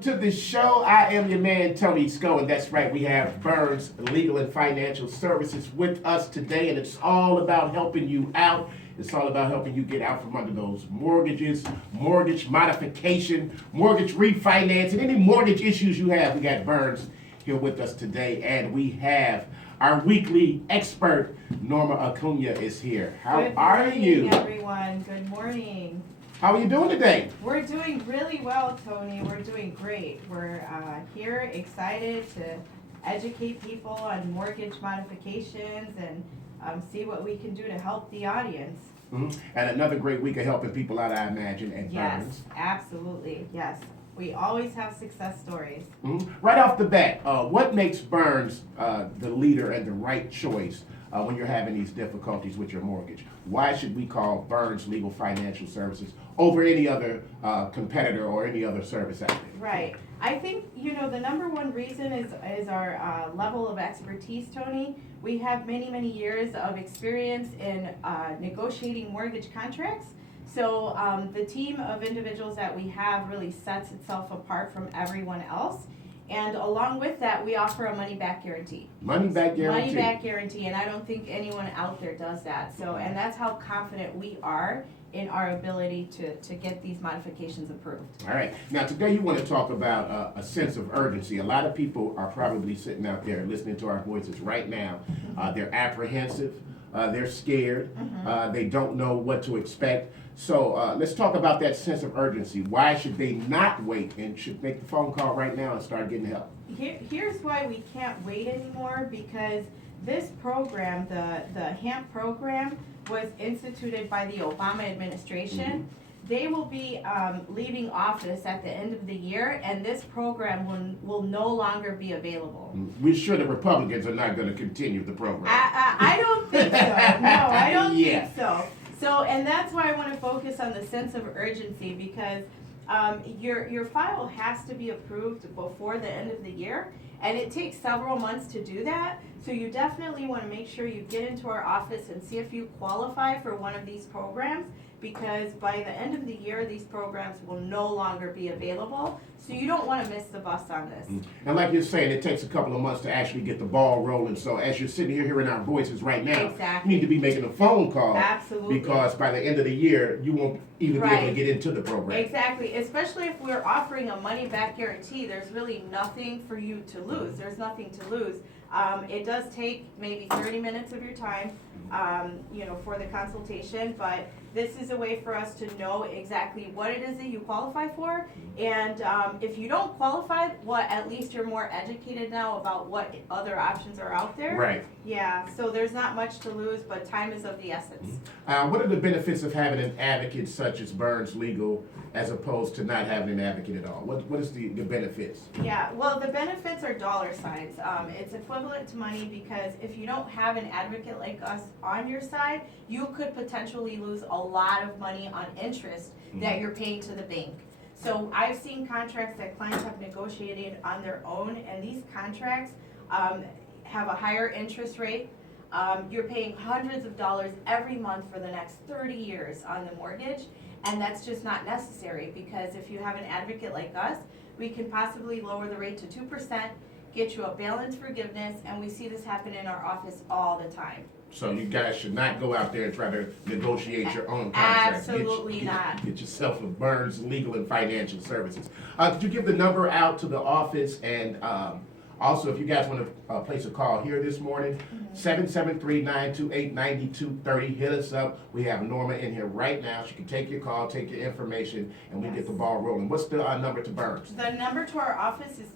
To the show. I am your man, Tony Sco, and that's right, we have Burns Legal and Financial Services with us today, and it's all about helping you out. It's all about helping you get out from under those mortgages, mortgage modification, mortgage refinance, and any mortgage issues you have. We got Burns here with us today, and we have our weekly expert, Norma Acuna, is here. How are you? Good morning, everyone. Good morning. How are you doing today? We're doing really well, Tony. We're doing great. We're here excited to educate people on mortgage modifications and see what we can do to help the audience. Mm-hmm. And another great week of helping people out, I imagine, at Yes, Burns. absolutely. Yes. We always have success stories. Mm-hmm. Right off the bat, what makes Burns the leader and the right choice when you're having these difficulties with your mortgage? Why should we call Burns Legal Financial Services over any other competitor or any other service out there? Right. I think, the number one reason is our level of expertise, Tony. We have many, many years of experience in negotiating mortgage contracts. So the team of individuals that we have really sets itself apart from everyone else. And along with that, we offer a money-back guarantee. Money-back guarantee? Money-back guarantee, and I don't think anyone out there does that. So, and that's how confident we are in our ability to get these modifications approved. All right. Now, today you want to talk about a sense of urgency. A lot of people are probably sitting out there listening to our voices right now. They're apprehensive. They're scared. They don't know what to expect. So let's talk about that sense of urgency. Why should they not wait and should make the phone call right now and start getting help? Here's why we can't wait anymore, because this program, the HAMP program, was instituted by the Obama administration. They will be leaving office at the end of the year, and this program will no longer be available. We're sure the Republicans are not going to continue the program. I don't think so. No, I don't think so. So, and that's why I want to focus on the sense of urgency, because your file has to be approved before the end of the year, and it takes several months to do that. So you definitely want to make sure you get into our office and see if you qualify for one of these programs, because by the end of the year, these programs will no longer be available. So you don't want to miss the bus on this. And like you're saying, it takes a couple of months to actually get the ball rolling. So as you're sitting here hearing our voices right now, Exactly. you need to be making a phone call. Absolutely. Because by the end of the year, you won't even be able to get into the program. Exactly, especially if we're offering a money-back guarantee, there's really nothing for you to lose. There's nothing to lose. It does take maybe 30 minutes of your time, for the consultation, but this is a way for us to know exactly what it is that you qualify for. And if you don't qualify, at least you're more educated now about what other options are out there. Right. Yeah, so there's not much to lose, but time is of the essence. What are the benefits of having an advocate such as Burns Legal as opposed to not having an advocate at all? What is the benefits? Yeah, well, the benefits are dollar signs. It's equivalent to money, because if you don't have an advocate like us on your side, you could potentially lose a lot of money on interest that you're paying to the bank. So I've seen contracts that clients have negotiated on their own, and these contracts have a higher interest rate. You're paying hundreds of dollars every month for the next 30 years on the mortgage, and that's just not necessary, because if you have an advocate like us, we can possibly lower the rate to 2%, get you a balance forgiveness, and we see this happen in our office all the time. So you guys should not go out there and try to negotiate your own contracts. Absolutely not. Get yourself a Burns Legal and Financial Services. Could you give the number out to the office? And also, if you guys want to place a call here this morning, 773-928-9230. Hit us up. We have Norma in here right now. She can take your call, take your information, and we get the ball rolling. What's the number to Burns? The number to our office is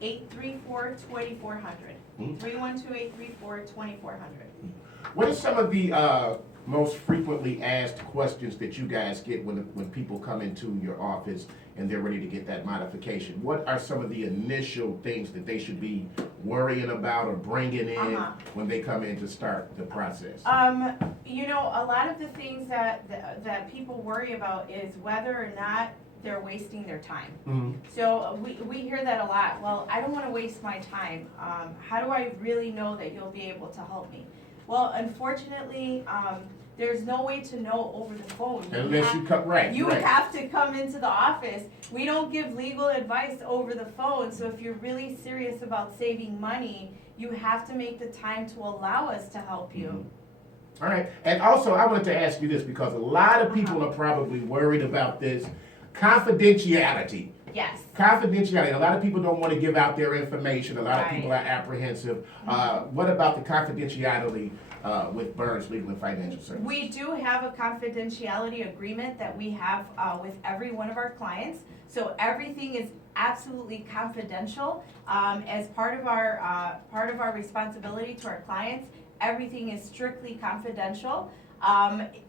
312-834-2400. 312-834-2400. What are some of the most frequently asked questions that you guys get when people come into your office and they're ready to get that modification? What are some of the initial things that they should be worrying about or bringing in when they come in to start the process? A lot of the things that people worry about is whether or not they're wasting their time. So we hear that a lot. Well, I don't want to waste my time. How do I really know that you'll be able to help me? Well, unfortunately, there's no way to know over the phone. Unless you come, right, You right. have to come into the office. We don't give legal advice over the phone, so if you're really serious about saving money, you have to make the time to allow us to help you. All right, and also I wanted to ask you this because a lot of people are probably worried about this confidentiality. Yes. Confidentiality. A lot of people don't want to give out their information. A lot of Right. people are apprehensive. What about the confidentiality with Burns Legal and Financial Services? We do have a confidentiality agreement that we have with every one of our clients. So everything is absolutely confidential. As part of our responsibility to our clients, everything is strictly confidential.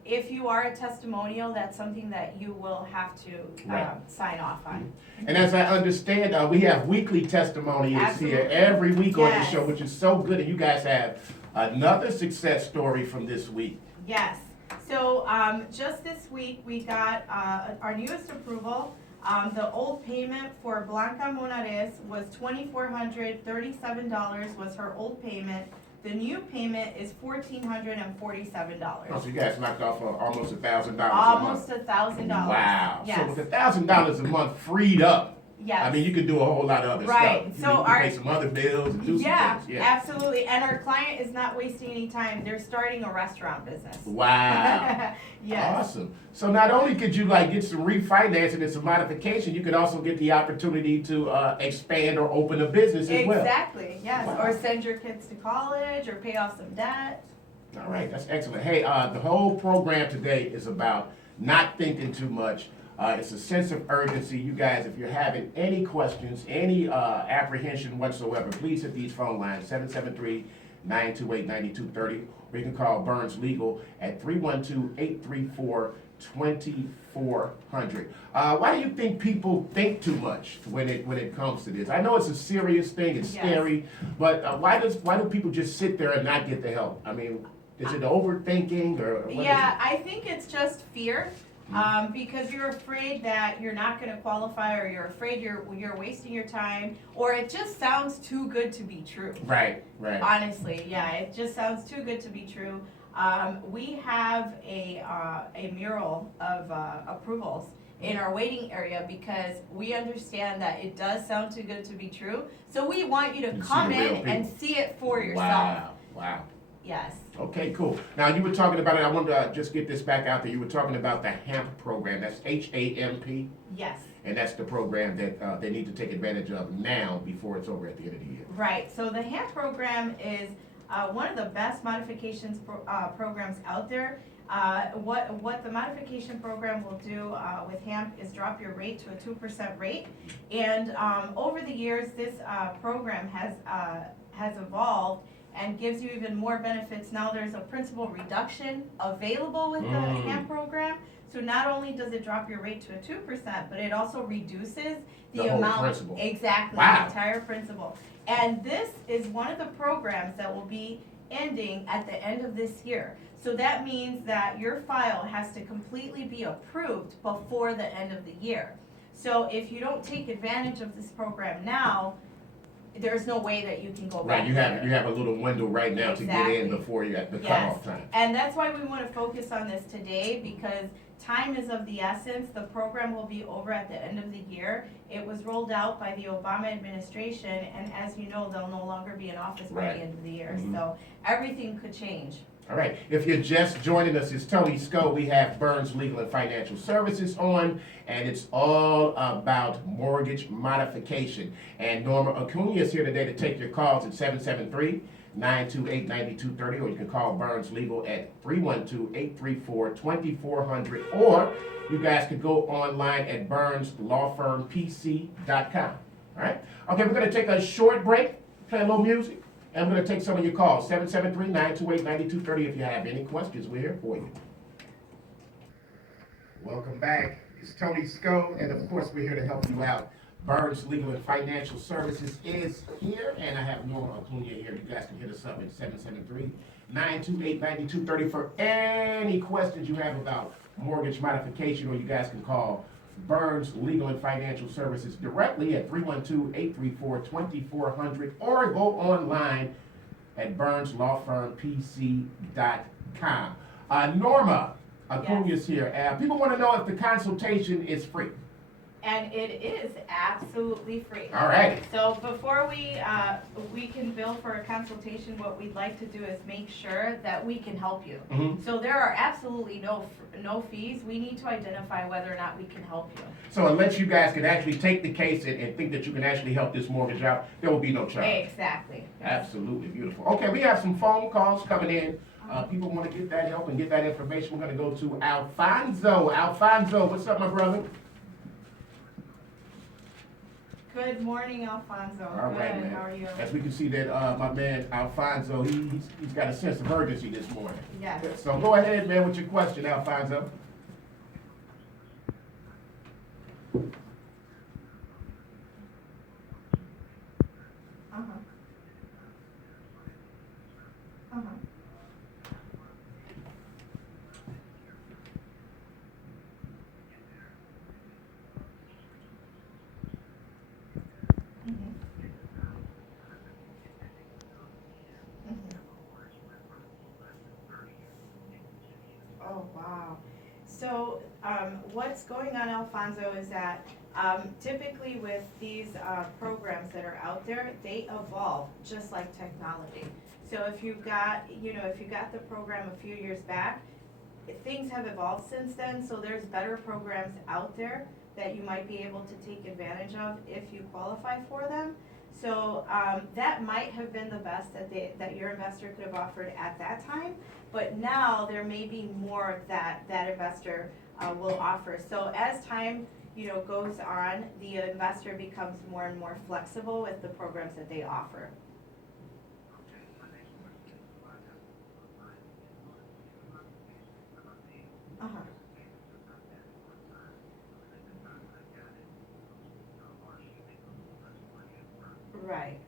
If you are a testimonial, that's something that you will have to Right. sign off on. And as I understand, we have weekly testimonials here Absolutely. every week on the Yes. show, which is so good. And you guys have another success story from this week. Yes. So just this week, we got our newest approval. The old payment for Blanca Monares was $2,437 was her old payment. The new payment is $1,447. Oh, so you guys knocked off almost $1,000 a month. Almost $1,000. Wow. Yes. So with $1,000 a month freed up, Yes. I mean, you could do a whole lot of other Right. stuff. So you can our- pay some other bills and do Yeah, some things. absolutely. And our client is not wasting any time. They're starting a restaurant business. Wow. Yes. Awesome. So not only could you like get some refinancing and some modification, you could also get the opportunity to expand or open a business as well. Exactly, yes. Wow. Or send your kids to college or pay off some debt. All right, that's excellent. Hey, the whole program today is about not thinking too much. It's a sense of urgency. You guys, if you're having any questions, any apprehension whatsoever, please hit these phone lines, 773-928-9230, or you can call Burns Legal at 312-834-2400. Why do you think people think too much when it comes to this? I know it's a serious thing, it's Yes. scary, but why do people just sit there and not get the help? I mean, is it overthinking or what is Yeah, it? I think it's just fear. Because you're afraid that you're not gonna qualify, or you're afraid you're wasting your time, or it just sounds too good to be true. Right, right. Honestly, yeah, it just sounds too good to be true. We have a mural of approvals in our waiting area because we understand that it does sound too good to be true. So we want you to And see come the real in and people. see it for yourself. Wow, wow. Yes. Okay, cool. Now, you were talking about it, I wanted to just get this back out there. You were talking about the HAMP program, that's HAMP, Yes. and that's the program that they need to take advantage of now before it's over at the end of the year. Right. So the HAMP program is one of the best modifications programs out there. What the modification program will do with HAMP is drop your rate to a 2% rate. And over the years, this program has evolved and gives you even more benefits. Now there's a principal reduction available with the HAMP program. So not only does it drop your rate to a 2%, but it also reduces The whole amount. principal. Exactly, Wow. the entire principal. And this is one of the programs that will be ending at the end of this year. So that means that your file has to completely be approved before the end of the year. So if you don't take advantage of this program now, there's no way that you can go back. Right, you have a little window right now to get in Exactly. before you at the Yes. cutoff time. And that's why we want to focus on this today, because time is of the essence. The program will be over at the end of the year. It was rolled out by the Obama administration, and as you know, they'll no longer be in office by Right. the end of the year. Mhm. So everything could change. All right, if you're just joining us, it's Tony Sco. We have Burns Legal and Financial Services on, and it's all about mortgage modification. And Norma Acuna is here today to take your calls at 773-928-9230, or you can call Burns Legal at 312-834-2400, or you guys could go online at BurnsLawFirmPC.com. All right? Okay, we're going to take a short break, play a little music. And I'm going to take some of your calls, 773-928-9230. If you have any questions, we're here for you. Welcome back. It's Tony Sco, and of course, we're here to help you out. Burns Legal and Financial Services is here, and I have Norma Acuna here. You guys can hit us up at 773-928-9230 for any questions you have about mortgage modification, or you guys can call Burns Legal and Financial Services directly at 312-834-2400, or go online at BurnsLawFirmPC.com. Norma Acuña's here. People want to know if the consultation is free. And it is absolutely free. All right. So before we can bill for a consultation, what we'd like to do is make sure that we can help you. Mm-hmm. So there are absolutely no fees. We need to identify whether or not we can help you. So unless you guys can actually take the case and think that you can actually help this mortgage out, there will be no charge. Exactly. Absolutely beautiful. Okay, we have some phone calls coming in. People want to get that help and get that information. We're going to go to Alfonso. Alfonso, what's up, my brother? Good morning, Alfonso. All right, Good. man. How are you? As we can see that my man Alfonso, he's got a sense of urgency this morning. Yes. So go ahead, man, with your question, Alfonso. Uh-huh. Uh-huh. Mhm. Mhm. Oh, wow. So, what's going on, Alfonso, is that typically with these programs that are out there, they evolve just like technology. So if you've got, if you got the program a few years back, things have evolved since then, so there's better programs out there that you might be able to take advantage of if you qualify for them. So that might have been the best that your investor could have offered at that time, but now there may be more that investor will offer. So as time goes on, the investor becomes more and more flexible with the programs that they offer. Uh-huh. Right.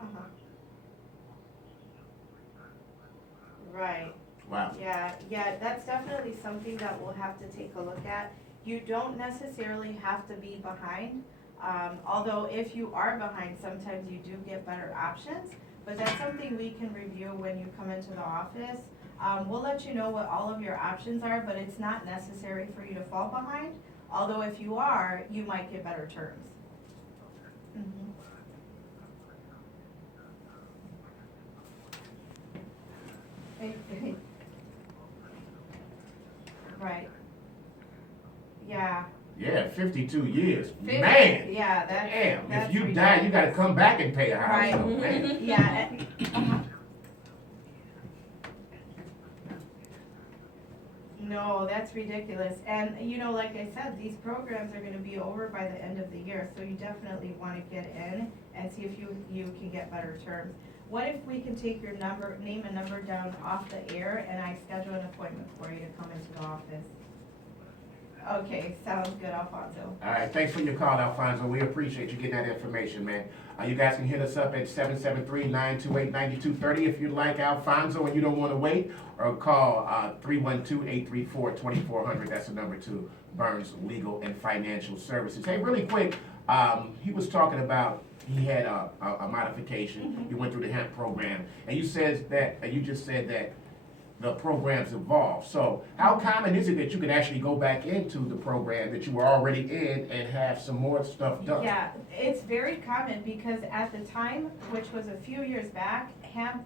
Uh-huh. Right. Wow. Yeah, that's definitely something that we'll have to take a look at. You don't necessarily have to be behind, although if you are behind, sometimes you do get better options, but that's something we can review when you come into the office. We'll let you know what all of your options are, but it's not necessary for you to fall behind, although if you are, you might get better terms. Mhm. Right. Yeah. Yeah, 52 years. 50, Man. yeah, Damn. that's If you die, you got to come back and pay a house. Right. So, man. Yeah. No, that's ridiculous. And like I said, these programs are gonna be over by the end of the year, so you definitely wanna get in and see if you can get better terms. What if we can take your name and number down off the air and I schedule an appointment for you to come into the office? Okay, sounds good, Alfonso. All right, thanks for your call, Alfonso. We appreciate you getting that information, man. You guys can hit us up at 773-928-9230 if you'd like, Alfonso, and you don't want to wait, or call 312-834-2400. That's the number to Burns Legal and Financial Services. Hey, really quick, he was talking about he had a modification. Mm-hmm. You went through the hemp program, and you just said that the programs evolve. So how common is it that you can actually go back into the program that you were already in and have some more stuff done? Yeah, it's very common because at the time, which was a few years back,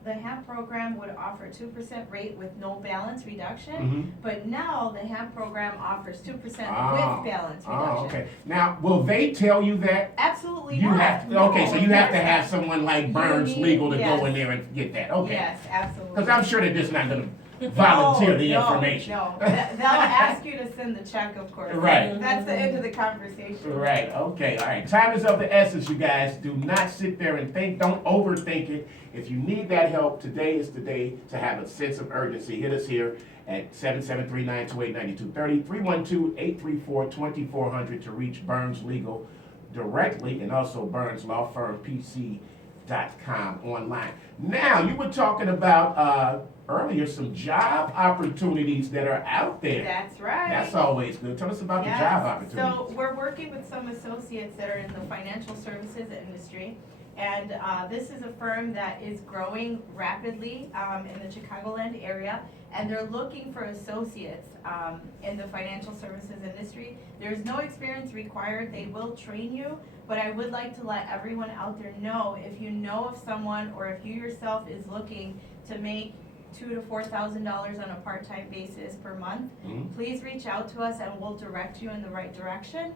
the hemp program would offer 2% rate with no balance reduction, Mhm. but now the hemp program offers 2% Oh. with balance reduction. Oh, okay. Now, will they tell you that? Absolutely You not. have to, okay, so you No, have to yes. have someone like You Burns need- Legal to yes. go in there and get that, okay? Yes, absolutely. Because I'm sure they're just not gonna volunteer the No, information. No, they'll ask you to send the check, of course. Right. That's the end of the conversation. Right, okay, all right. Time is of the essence, you guys. Do not sit there and think, don't overthink it. If you need that help, today is the day to have a sense of urgency. Hit us here at 773-928-9230, 312-834-2400 to reach Burns Legal directly, and also Burns Law Firm P.C.com online. Now, you were talking about earlier some job opportunities that are out there. That's right. That's always good. Tell us about the Yes. job opportunities. So we're working with some associates that are in the financial services industry, And this is a firm that is growing rapidly in the Chicagoland area, and they're looking for associates in the financial services industry. There's no experience required. They will train you, but I would like to let everyone out there know, if you know of someone or if you yourself is looking to make $2,000 to $4,000 on a part-time basis per month, please reach out to us and we'll direct you in the right direction.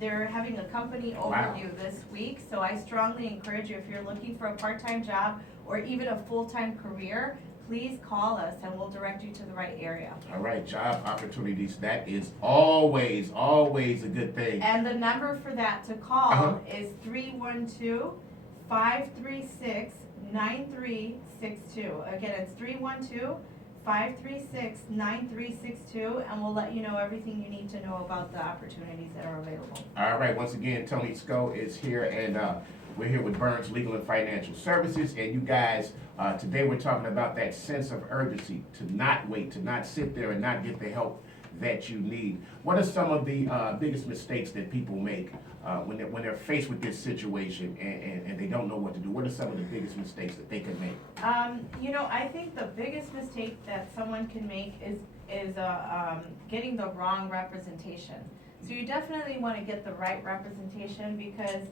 They're having a company overview this week, so I strongly encourage you, if you're looking for a part-time job or even a full-time career, please call us and we'll direct you to the right area. All right, job opportunities, that is always a good thing. And the number for that to call is 312-536-9362. Again, it's 312-536-9362, and we'll let you know everything you need to know about the opportunities that are available. All right, once again, Tony Sco is here, and we're here with Burns Legal and Financial Services, and you guys, today we're talking about that sense of urgency, to not wait, to not sit there and not get the help that you need. What are some of the biggest mistakes that people make when they're faced with this situation and they don't know what to do? What are some of the biggest mistakes that they can make? I think the biggest mistake that someone can make is getting the wrong representation. So you definitely want to get the right representation, because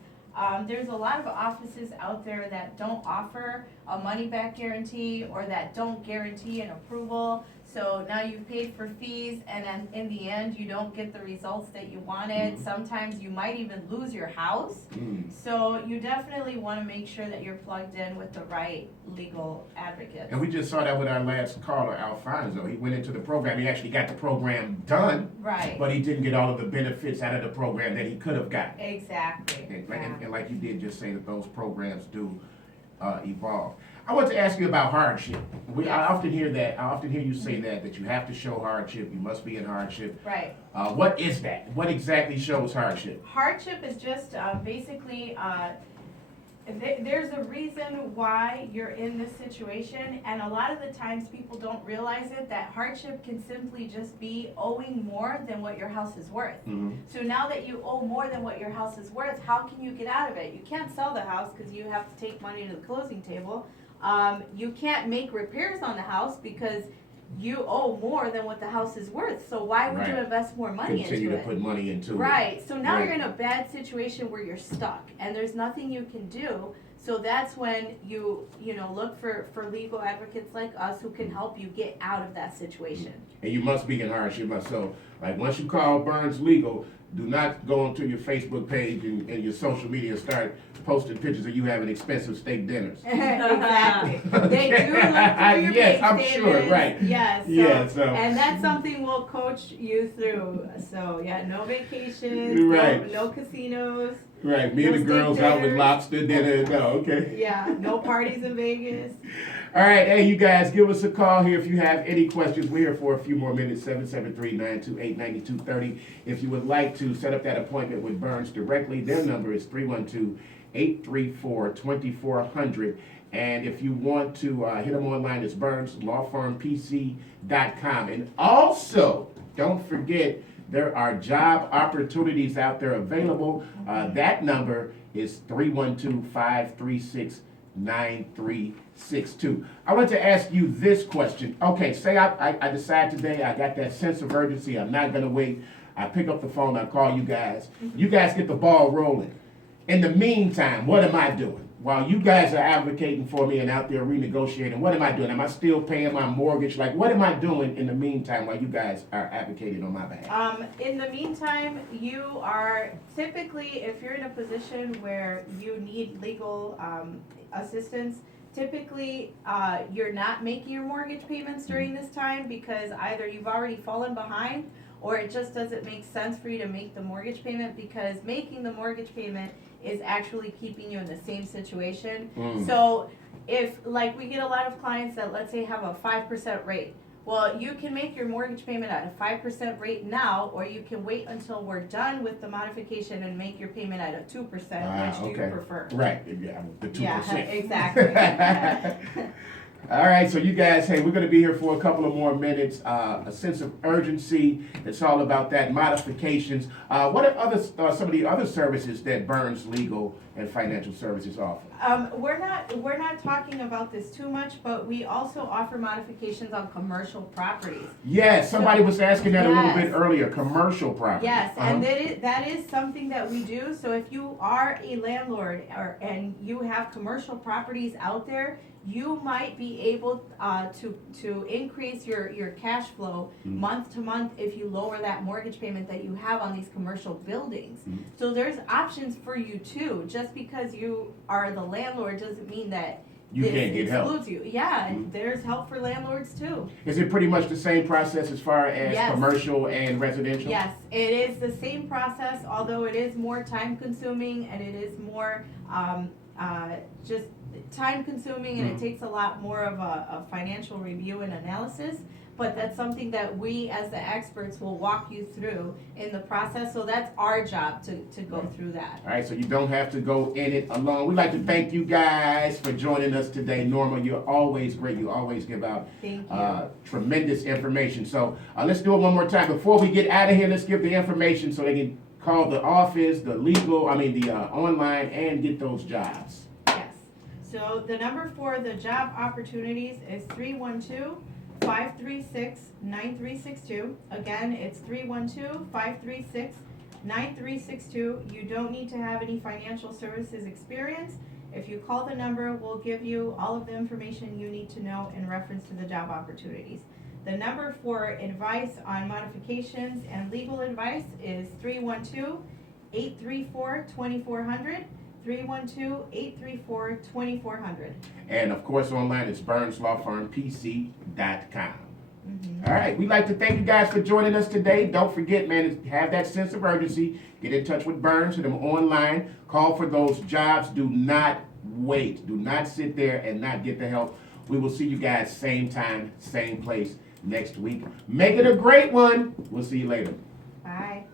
there's a lot of offices out there that don't offer a money-back guarantee or that don't guarantee an approval. So now you've paid for fees, and then in the end, you don't get the results that you wanted. Sometimes you might even lose your house. So you definitely want to make sure that you're plugged in with the right legal advocate. And we just saw that with our last caller, Alfonso. He went into the program. He actually got the program done, Right. but he didn't get all of the benefits out of the program that he could have gotten. Exactly. And like you did just say, that those programs do evolve. I want to ask you about hardship. I often hear that. I often hear you say that you have to show hardship. You must be in hardship. Right. What is that? What exactly shows hardship? Hardship is just basically there's a reason why you're in this situation, and a lot of the times people don't realize it, that hardship can simply just be owing more than what your house is worth. So now that you owe more than what your house is worth, how can you get out of it? You can't sell the house because you have to take money to the closing table. You can't make repairs on the house because you owe more than what the house is worth. So why would you invest more money Continue into to it? put money into it. Right. So now you're in a bad situation where you're stuck and there's nothing you can do. So that's when you look for legal advocates like us who can help you get out of that situation. And you must be in hardship. So, like, once you call Burns Legal, do not go onto your Facebook page and your social media and start posting pictures of you having expensive steak dinners. Exactly. They do look through your Yes, bank I'm statements. sure, right. Yes. So. And that's something we'll coach you through. So yeah, no vacations, Right. no casinos. Right, me and No the girls steak out with dinners. lobster dinner. No, okay. Yeah, no parties in Vegas. All right, hey, you guys, give us a call here if you have any questions. We're here for a few more minutes, 773-928-9230. If you would like to set up that appointment with Burns directly, their number is 312-834-2400. And if you want to hit them online, it's Burns Law Firm P.C.com. And also, don't forget, there are job opportunities out there available. That number is 312-536-9362. I want to ask you this question. Okay, say I decide today I got that sense of urgency. I'm not going to wait. I pick up the phone. I call you guys. You guys get the ball rolling. In the meantime, what am I doing? While you guys are advocating for me and out there renegotiating, what am I doing? Am I still paying my mortgage? Like, what am I doing in the meantime while you guys are advocating on my behalf? In the meantime, you are typically, if you're in a position where you need legal assistance, typically you're not making your mortgage payments during this time because either you've already fallen behind or it just doesn't make sense for you to make the mortgage payment, because making the mortgage payment is actually keeping you in the same situation. So if, like, we get a lot of clients that, let's say, have a 5% rate, well, you can make your mortgage payment at a 5% rate now, or you can wait until we're done with the modification and make your payment at a 2%, which do you prefer? Right, yeah, the 2%. Yeah, exactly. All right, so you guys, hey, we're going to be here for a couple of more minutes. A sense of urgency. It's all about that modifications. What are some of the other services that Burns Legal and financial services offer? We're not talking about this too much, but we also offer modifications on commercial properties. Yes, somebody was asking that a little bit Yes. earlier, commercial property. Yes, and that is something that we do. So if you are a landlord and you have commercial properties out there, you might be able to increase your cash flow month to month if you lower that mortgage payment that you have on these commercial buildings. So there's options for you too. Just because you are the landlord doesn't mean that You this can't get help. excludes you. Yeah, and there's help for landlords too. Is it pretty much the same process as far as Yes. commercial and residential? Yes, it is the same process, although it is more time consuming and it is more just time consuming and it takes a lot more of a financial review and analysis. But that's something that we as the experts will walk you through in the process. So that's our job to go through that. All right, so you don't have to go in it alone. We'd like to thank you guys for joining us today. Norma, you're always great. You always give out Thank you. tremendous information. So let's do it one more time. Before we get out of here, let's give the information so they can call the office, the online, and get those jobs. Yes. So the number for the job opportunities is 312-536-9362. Again, it's 312-536-9362. You don't need to have any financial services experience. If you call the number, we'll give you all of the information you need to know in reference to the job opportunities. The number for advice on modifications and legal advice is 312-834-2400. 312-834-2400. And of course, online it's Burns Law Firm P.C.com. All right, we'd like to thank you guys for joining us today. Don't forget, man, have that sense of urgency. Get in touch with Burns, hit them online, call for those jobs. Do not wait. Do not sit there and not get the help. We will see you guys same time, same place next week. Make it a great one. We'll see you later. Bye.